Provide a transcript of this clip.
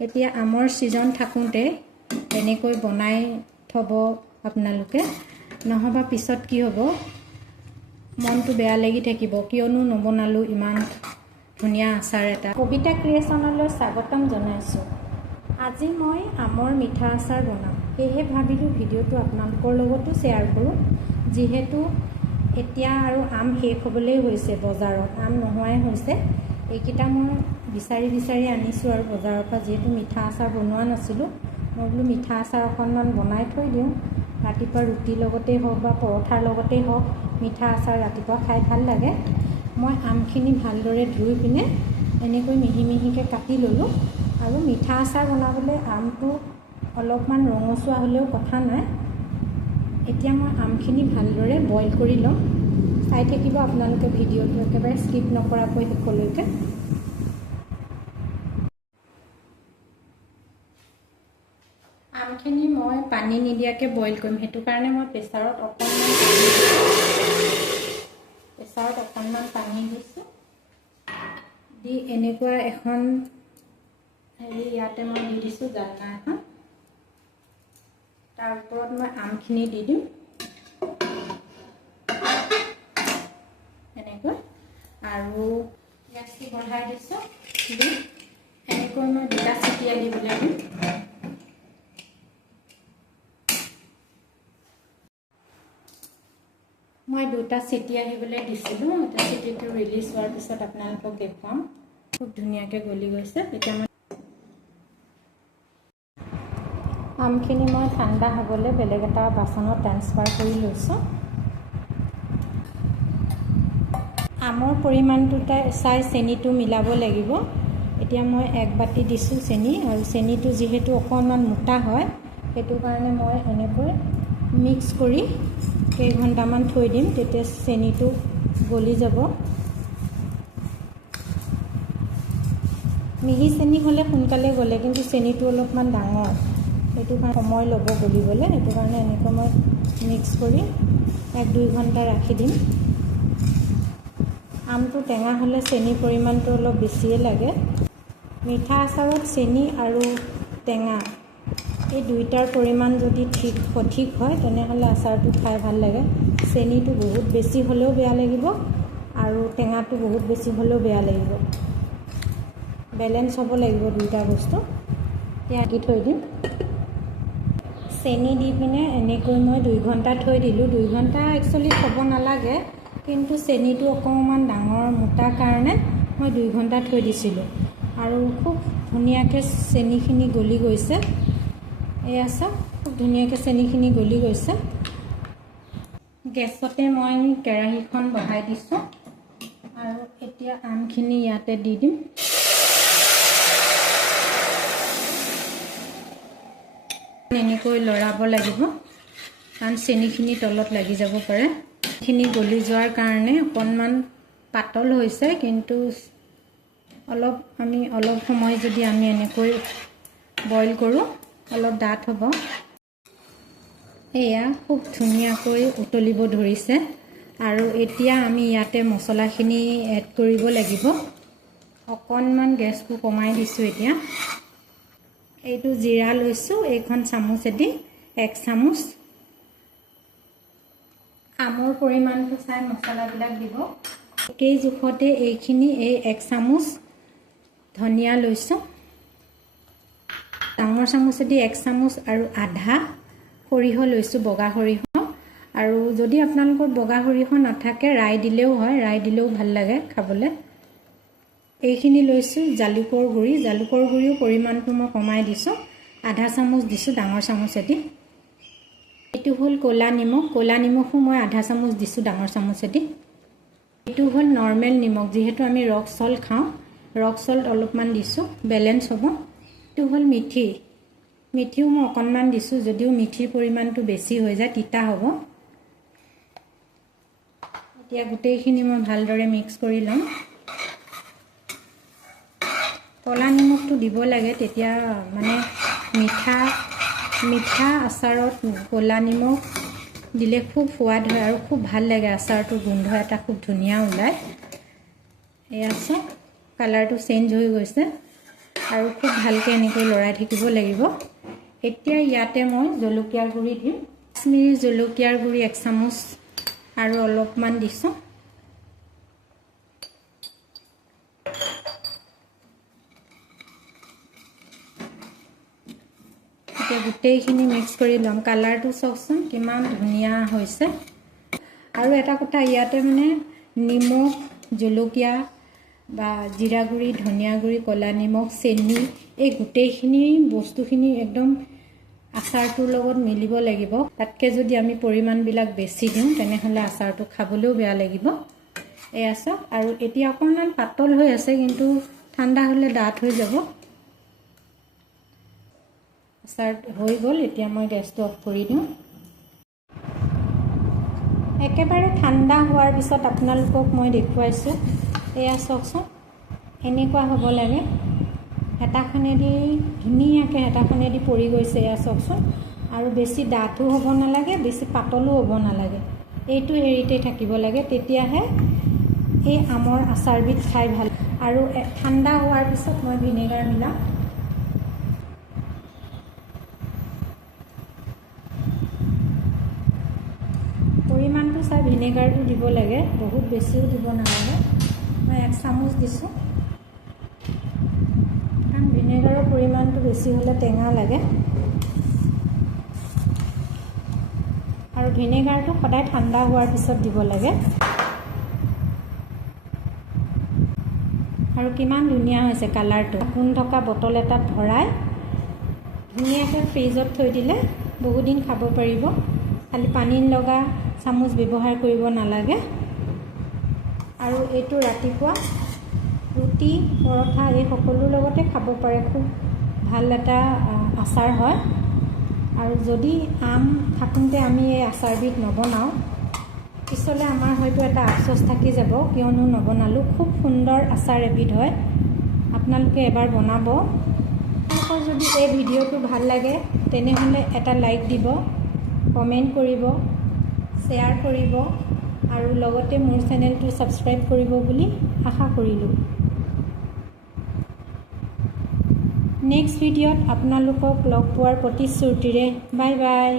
এতিয়া আমৰ সিজন থাকোঁতে এনেকৈ বনাই থব আপোনালোকে, নহবা পিছত কি হ'ব, মনটো বেয়া লাগি থাকিব, কিয়নো নবনালোঁ ইমান ধুনীয়া আচাৰ এটা। কবিতা ক্ৰিয়েশ্যনলৈ স্বাগতম জনাইছোঁ। আজি মই আমৰ মিঠা আচাৰ বনাম, সেয়েহে ভাবিলোঁ ভিডিঅ'টো আপোনালোকৰ লগতো শ্বেয়াৰ কৰোঁ। যিহেতু এতিয়া আৰু আম শেষ হ'বলৈ হৈছে, বজাৰত আম নোহোৱাই হৈছে। এইকেইটা মই বিচাৰি আনিছোঁ আৰু বজাৰৰ পৰা, যিহেতু মিঠা আচাৰ বনোৱা নাছিলোঁ। মই বোলো মিঠা আচাৰ অকণমান বনাই থৈ দিওঁ, ৰাতিপুৱা ৰুটিৰ লগতেই হওক বা পৰঠাৰ লগতেই হওক, মিঠা আচাৰ ৰাতিপুৱা খাই ভাল লাগে। মই আমখিনি ভালদৰে ধুই পিনে এনেকৈ মিহি মিহিকৈ কাটি ল'লোঁ। আৰু মিঠা আচাৰ বনাবলৈ আমটো অলপমান ৰঙচুৱা হ'লেও কথা নাই। এতিয়া মই আমখিনি ভালদৰে বইল কৰি ল'ম। চাই থাকিব আপোনালোকে ভিডিঅ'টো একেবাৰে স্কিপ নকৰাকৈ শেষলৈকে। আমখিনি মই পানী নিদিয়াকৈ বইল কৰিম, সেইটো কাৰণে মই প্ৰেছাৰত অকণমান পানী দিছোঁ। দি এনেকুৱা এখন ইয়াতে মই দি দিছোঁ জালনা এখন, তাৰ ওপৰত মই আমখিনি দি দিম এনেকৈ, আৰু গেছটো বঢ়াই দিছোঁ। দি এনেকৈ মই 2টা চিটিয়া দিবলৈ দিম। মই 2টা চিটি আহিবলৈ দিছিলোঁ। এটা চিটিটো ৰিলিজ হোৱাৰ পিছত আপোনালোকক দেখুৱাম। খুব ধুনীয়াকৈ গলি গৈছে। এতিয়া মই আমখিনি মই ঠাণ্ডা হ'বলৈ বেলেগ এটা বাচনত ট্ৰান্সফাৰ কৰি লৈছোঁ। আমৰ পৰিমাণটো চাই চেনিটো মিলাব লাগিব। এতিয়া মই 1 বাটি দিছোঁ চেনি, আৰু চেনিটো যিহেতু অকণমান মোটা হয়, সেইটো কাৰণে মই এনেকৈ মিক্স কৰি কেইঘণ্টামান থৈ দিম, তেতিয়া চেনিটো গলি যাব। মিহি চেনি হ'লে সোনকালে গলে, কিন্তু চেনিটো অলপমান ডাঙৰ, সেইটো কাৰণে সময় ল'ব গলিবলৈ। সেইটো কাৰণে এনেকৈ মই মিক্স কৰি 1-2 ঘণ্টা ৰাখি দিম। আমটো টেঙা হ'লে চেনিৰ পৰিমাণটো অলপ বেছিয়ে লাগে। মিঠা আচাৰত চেনি আৰু টেঙা এই দুয়োটাৰ পৰিমাণ যদি সঠিক হয়, তেনেহ'লে আচাৰটো খাই ভাল লাগে। চেনিটো বহুত বেছি হ'লেও বেয়া লাগিব, আৰু টেঙাটো বহুত বেছি হ'লেও বেয়া লাগিব। বেলেঞ্চ হ'ব লাগিব দুয়োটা বস্তু। এতিয়া দি থৈ দিম। চেনি দি পিনে এনেকৈ মই 2 ঘণ্টা থৈ দিলোঁ। 2 ঘণ্টা একচুৱেলি থ'ব নালাগে, কিন্তু চেনিটো অকণমান ডাঙৰ মোটা কাৰণে মই 2 ঘণ্টা থৈ দিছিলোঁ। আৰু খুব ধুনীয়াকৈ চেনিখিনি গলি গৈছে। এয়া চাওক, খুব ধুনীয়াকৈ চেনিখিনি গলি গৈছে। গেছতে মই কেৰাহীখন বহাই দিছোঁ, আৰু এতিয়া আমখিনি ইয়াতে দি দিম। এনেকৈ লৰাব লাগিব, কাৰণ চেনিখিনি তলত লাগি যাব পাৰে। খিনি গলি যোৱাৰ কাৰণে অকণমান পাতল হৈছে, কিন্তু অলপ সময় যদি আমি এনেকৈ বইল কৰোঁ, অলপ ডাঠ হ'ব। এয়া খুব ধুনীয়াকৈ উতলিব ধৰিছে, আৰু এতিয়া আমি ইয়াতে মছলাখিনি এড কৰিব লাগিব। অকণমান গেছটো কমাই দিছোঁ। এতিয়া এইটো জিৰা লৈছোঁ, এইখন চামুচেদি 1 চামুচ। আমৰ পৰিমাণটো চাই মছলাবিলাক দিব। একেই জোখতে এই 1 চামুচ ধনিয়া লৈছোঁ, ডাঙৰ চামুচেদি 1 চামুচ, আৰু আধা সৰিয়হ লৈছোঁ, বগা সৰিয়হ। আৰু যদি আপোনালোকৰ বগা সৰিয়হ নাথাকে, ৰাই দিলেও হয়, ৰাই দিলেও ভাল লাগে খাবলৈ। এইখিনি লৈছোঁ জালুকৰ গুড়ি। জালুকৰ গুড়িও পৰিমাণটো মই কমাই দিছোঁ, আধা চামুচ দিছোঁ ডাঙৰ চামুচেদি। এইটো হ'ল ক'লা নিমখ। ক'লা নিমখো মই আধা চামুচ দিছোঁ ডাঙৰ চামুচেদি। এইটো হ'ল নৰ্মেল নিমখ, যিহেতু আমি ৰক সল্ট খাওঁ, ৰক সল্ট অলপমান দিছোঁ, বেলেঞ্চ হ'ব। এইটো হ'ল মিঠি। মিঠিও মই অকণমান দিছোঁ, যদিও মিঠিৰ পৰিমাণটো বেছি হৈ যায়, তিতা হ'ব। এতিয়া গোটেইখিনি মই ভালদৰে মিক্স কৰি ল'ম। ক'লা নিমখটো দিব লাগে, তেতিয়া মানে মিঠা আচাৰত ক'লা নিমখ দিলে খুব সোৱাদ হয়, আৰু খুব ভাল লাগে। আচাৰটো গোন্ধ এটা খুব ধুনীয়া ওলায়। এয়া চাওক, কালাৰটো চেঞ্জ হৈ গৈছে। আৰু খুব ভালকৈ এনেকৈ লৰাই থাকিব লাগিব। এতিয়া ইয়াতে মই জলকীয়াৰ গুড়ি দিম। কাশ্মীৰী জলকীয়াৰ গুড়ি 1 চামুচ আৰু অলপমান দিছোঁ। এতিয়া গোটেইখিনি মিক্স কৰি ল'ম। কালাৰটো চাওকচোন কিমান ধুনীয়া হৈছে। আৰু এটা কথা, ইয়াতে মানে নিমখ, জলকীয়া বা জিৰা গুড়ি, ধনিয়া গুড়ি, ক'লা নিমখ, চেনি, এই গোটেইখিনি বস্তুখিনি একদম আচাৰটোৰ লগত মিলিব লাগিব। তাতকৈ যদি আমি পৰিমাণবিলাক বেছি দিওঁ তেনেহ'লে আচাৰটো খাবলৈও বেয়া লাগিব। এয়া চাওক। আৰু এতিয়া অকণমান পাতল হৈ আছে, কিন্তু ঠাণ্ডা হ'লে ডাঠ হৈ যাব। আচাৰ হৈ গ'ল। এতিয়া মই গেছটো অফ কৰি দিওঁ। একেবাৰে ঠাণ্ডা হোৱাৰ পিছত আপোনালোকক মই দেখুৱাইছোঁ। এয়া চাওকচোন, এনেকুৱা হ'ব লাগে। হেতাখনেদি ধুনীয়াকৈ হেতাখনেদি পৰি গৈছে। এয়া চাওকচোন। আৰু বেছি ডাঠো হ'ব নালাগে, বেছি পাতলো হ'ব নালাগে। এইটো হেৰিতে থাকিব লাগে, তেতিয়াহে এই আমৰ আচাৰবিধ খাই ভাল। আৰু ঠাণ্ডা হোৱাৰ পিছত মই ভিনেগাৰ মিলাম। পৰিমাণটো চাই ভিনেগাৰটো দিব লাগে, বহুত বেছিও দিব নালাগে। মই 1 চামুচ দিছোঁ, কাৰণ ভিনেগাৰৰ পৰিমাণটো বেছি হ'লে টেঙা লাগে। আৰু ভিনেগাৰটো সদায় ঠাণ্ডা হোৱাৰ পিছত দিব লাগে। আৰু কিমান ধুনীয়া হৈছে কালাৰটো। ঢাকোন থকা বটল এটাত ভৰাই ধুনীয়াকৈ ফ্ৰিজত থৈ দিলে বহুদিন খাব পাৰিব। খালি পানী লগা চামুচ ব্যৱহাৰ কৰিব নালাগে। আৰু এইটো ৰাতিপুৱা ৰুটি, পৰঠা এই সকলোৰ লগতে খাব পাৰে। খুব ভাল এটা আচাৰ হয়। আৰু যদি আম থাকোঁতে আমি এই আচাৰবিধ নবনাওঁ, পিছলৈ আমাৰ হয়তো এটা আফচোচ থাকি যাব, কিয়নো নবনালোঁ। খুব সুন্দৰ আচাৰ এবিধ হয়, আপোনালোকে এবাৰ বনাব। আপোনালোকৰ যদি এই ভিডিঅ'টো ভাল লাগে তেনেহ'লে এটা লাইক দিব, কমেণ্ট কৰিব, শ্বেয়াৰ কৰিব আৰু লগতে মোৰ চেনেলটো ছাবস্ক্ৰাইব কৰিব বুলি আশা কৰিলোঁ। নেক্সট ভিডিঅ'ত আপোনালোকক লগ পোৱাৰ প্ৰতিশ্ৰুতিৰে বাই বাই।